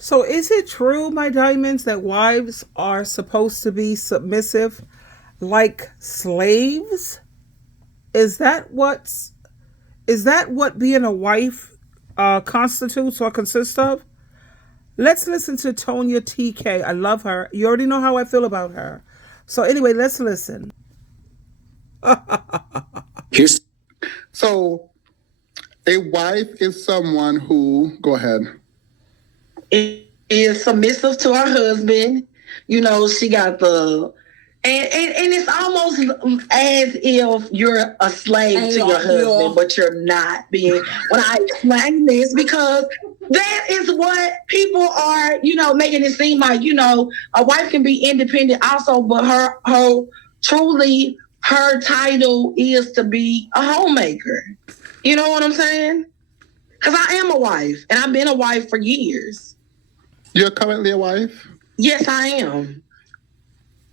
So is it true, my diamonds, that wives are supposed to be submissive like slaves? Is that what's is that what being a wife constitutes or consists of? Let's listen to Tonia TK. I love her. You already know how I feel about her. So anyway, let's listen. Here's So a wife is someone who, go ahead, is submissive to her husband. You know, she got the and it's almost as if you're a slave to your husband, but you're not being. When I explain this, because that is what people are, making it seem like. A wife can be independent also, but her truly her title is to be a homemaker. You know what I'm saying? Because I am a wife, and I've been a wife for years. You're currently a wife? Yes, I am.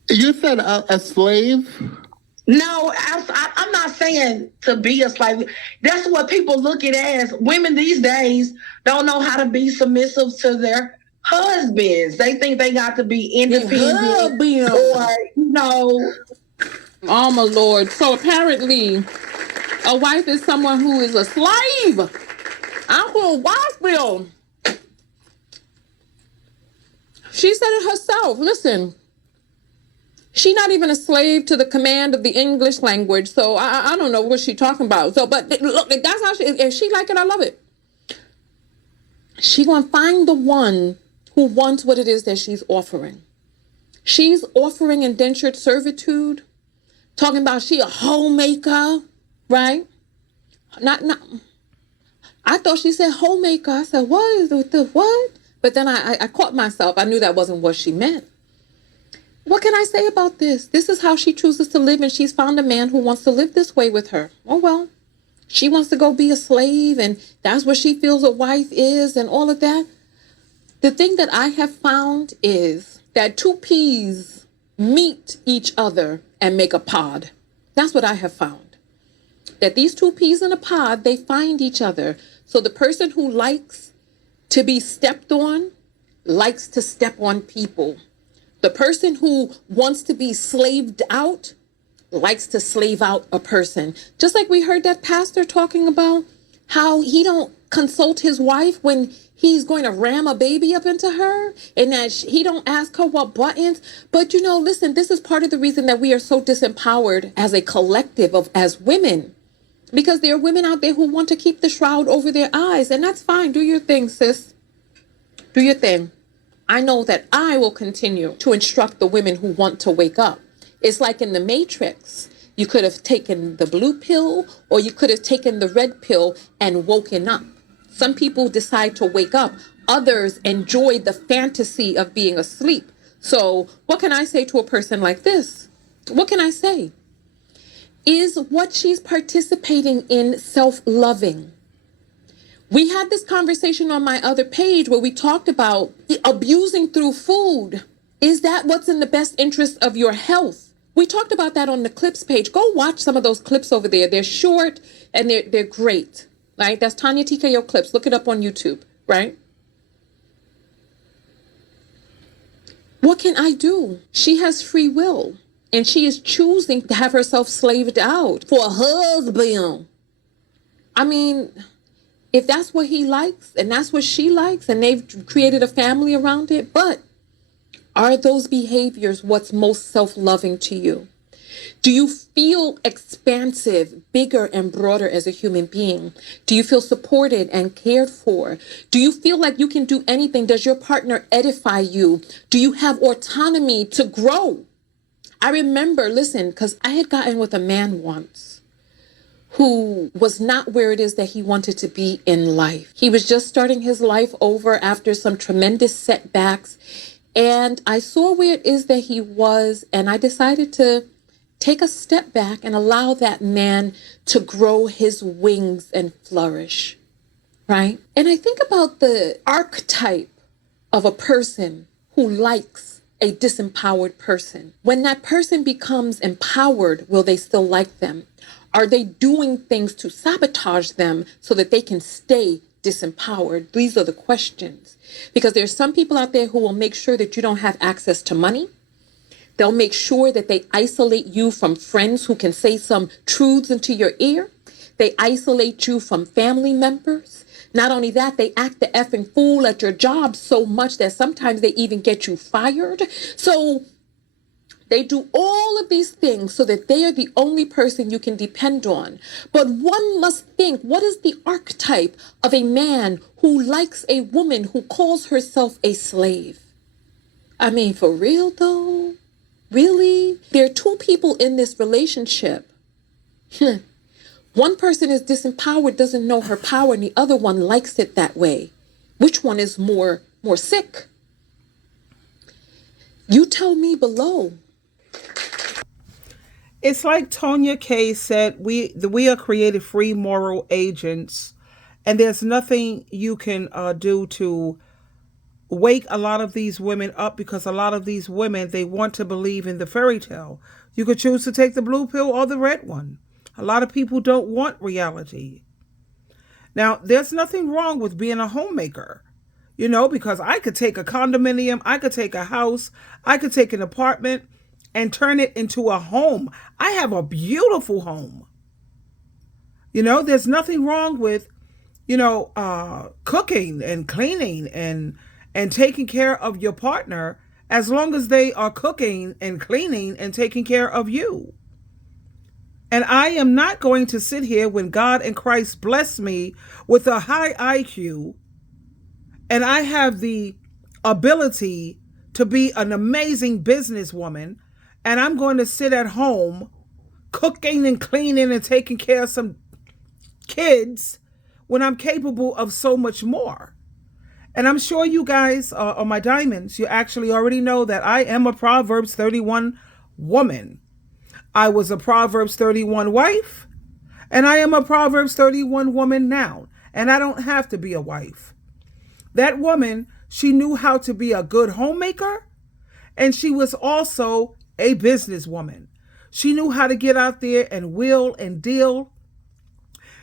You said a slave? No, I'm not saying to be a slave. That's what people look at as. Women these days don't know how to be submissive to their husbands. They think they got to be independent or. Oh, my Lord. So apparently, a wife is someone who is a slave. Uncle Wisefield. She said it herself. Listen, she's not even a slave to the command of the English language. So I don't know what she's talking about. So, but look, that's how if she like it, I love it. She gonna find the one who wants what it is that she's offering. She's offering indentured servitude, talking about she a homemaker, right? Not. I thought she said homemaker. I said, what is the what? But then I caught myself. I knew that wasn't what she meant. What can I say about this? This is how she chooses to live, and she's found a man who wants to live this way with her. Oh, well, she wants to go be a slave, and that's what she feels a wife is and all of that. The thing that I have found is that two peas meet each other and make a pod. That's what I have found. That these two peas in a pod, they find each other. So the person who likes to be stepped on likes to step on people. The person who wants to be slaved out likes to slave out a person. Just like we heard that pastor talking about how he don't consult his wife when he's going to ram a baby up into her, and that he don't ask her what buttons. But listen, this is part of the reason that we are so disempowered as a collective as women. Because there are women out there who want to keep the shroud over their eyes, and that's fine. Do your thing, sis. Do your thing. I know that I will continue to instruct the women who want to wake up. It's like in the Matrix. You could have taken the blue pill, or you could have taken the red pill and woken up. Some people decide to wake up. Others enjoy the fantasy of being asleep. So what can I say to a person like this? What can I say? Is what she's participating in self-loving? We had this conversation on my other page where we talked about abusing through food. Is that what's in the best interest of your health? We talked about that on the clips page. Go watch some of those clips over there. They're short and they're great, right? That's Tonia TK clips. Look it up on YouTube, right? What can I do? She has free will. And she is choosing to have herself slaved out for a husband. I mean, if that's what he likes and that's what she likes and they've created a family around it, but are those behaviors what's most self-loving to you? Do you feel expansive, bigger and broader as a human being? Do you feel supported and cared for? Do you feel like you can do anything? Does your partner edify you? Do you have autonomy to grow? I remember, listen, because I had gotten with a man once who was not where it is that he wanted to be in life. He was just starting his life over after some tremendous setbacks. And I saw where it is that he was, and I decided to take a step back and allow that man to grow his wings and flourish, right? And I think about the archetype of a person who likes a disempowered person. When that person becomes empowered, will they still like them? Are they doing things to sabotage them so that they can stay disempowered? These are the questions. Because there's some people out there who will make sure that you don't have access to money. They'll make sure that they isolate you from friends who can say some truths into your ear. They isolate you from family members. Not only that, they act the effing fool at your job so much that sometimes they even get you fired. So they do all of these things so that they are the only person you can depend on. But one must think, what is the archetype of a man who likes a woman who calls herself a slave? I mean, for real though? Really? There are two people in this relationship. One person is disempowered, doesn't know her power, and the other one likes it that way. Which one is more sick? You tell me below. It's like Tonia K said, we are created free moral agents, and there's nothing you can do to wake a lot of these women up, because a lot of these women, they want to believe in the fairy tale. You could choose to take the blue pill or the red one. A lot of people don't want reality. Now, there's nothing wrong with being a homemaker, because I could take a condominium, I could take a house, I could take an apartment and turn it into a home. I have a beautiful home. There's nothing wrong with, cooking and cleaning and taking care of your partner, as long as they are cooking and cleaning and taking care of you. And I am not going to sit here when God and Christ bless me with a high IQ and I have the ability to be an amazing businesswoman, and I'm going to sit at home cooking and cleaning and taking care of some kids when I'm capable of so much more. And I'm sure you guys are my diamonds. You actually already know that I am a Proverbs 31 woman. I was a Proverbs 31 wife, and I am a Proverbs 31 woman now. And I don't have to be a wife. That woman, she knew how to be a good homemaker, and she was also a businesswoman. She knew how to get out there and wheel and deal.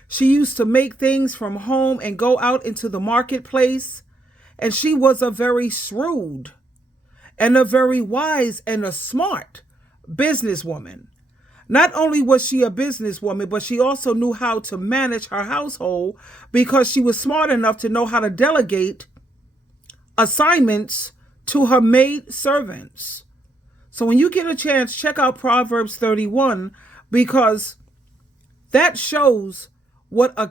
She used to make things from home and go out into the marketplace. And she was a very shrewd and a very wise and a smart businesswoman. Not only was she a businesswoman, but she also knew how to manage her household, because she was smart enough to know how to delegate assignments to her maid servants. So when you get a chance, check out Proverbs 31, because that shows what a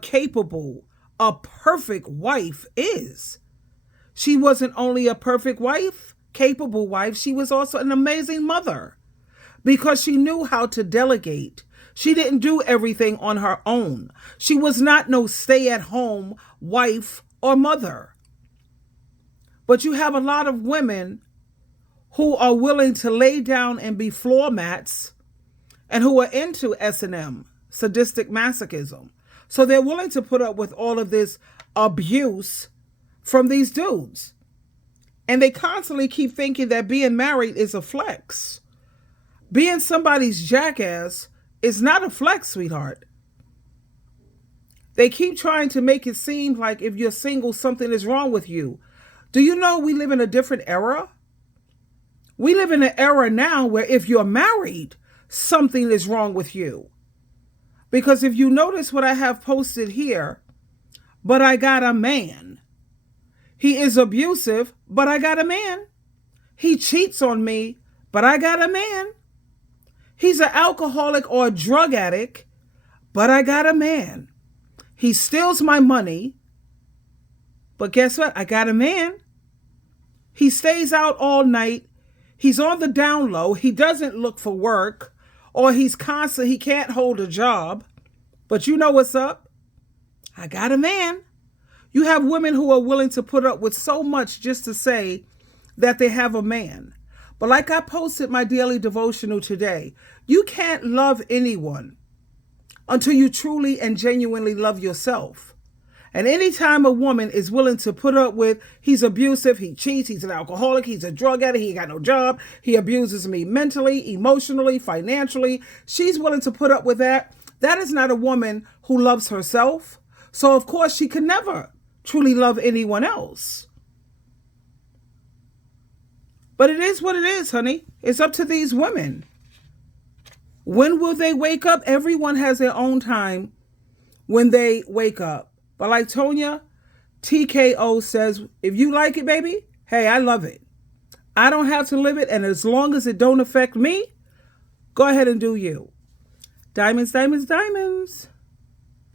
perfect wife is. She wasn't only a perfect wife, capable wife, she was also an amazing mother, because she knew how to delegate. She didn't do everything on her own. She was not no stay-at-home wife or mother. But you have a lot of women who are willing to lay down and be floor mats, and who are into S&M, sadistic masochism. So they're willing to put up with all of this abuse from these dudes. And they constantly keep thinking that being married is a flex. Being somebody's jackass is not a flex, sweetheart. They keep trying to make it seem like if you're single, something is wrong with you. Do you know we live in a different era? We live in an era now where if you're married, something is wrong with you. Because if you notice what I have posted here, but I got a man. He is abusive, but I got a man. He cheats on me, but I got a man. He's an alcoholic or a drug addict, but I got a man. He steals my money, but guess what? I got a man. He stays out all night. He's on the down low. He doesn't look for work, or he can't hold a job. But you know what's up? I got a man. You have women who are willing to put up with so much just to say that they have a man. But like I posted my daily devotional today, you can't love anyone until you truly and genuinely love yourself. And anytime a woman is willing to put up with, he's abusive, he cheats, he's an alcoholic, he's a drug addict, he ain't got no job, he abuses me mentally, emotionally, financially, she's willing to put up with that. That is not a woman who loves herself. So of course she can never truly love anyone else. But it is what it is, honey. It's up to these women. When will they wake up? Everyone has their own time when they wake up. But like Tonia TK says, if you like it, baby, hey, I love it. I don't have to live it, and as long as it don't affect me, go ahead and do you. Diamonds, diamonds, diamonds.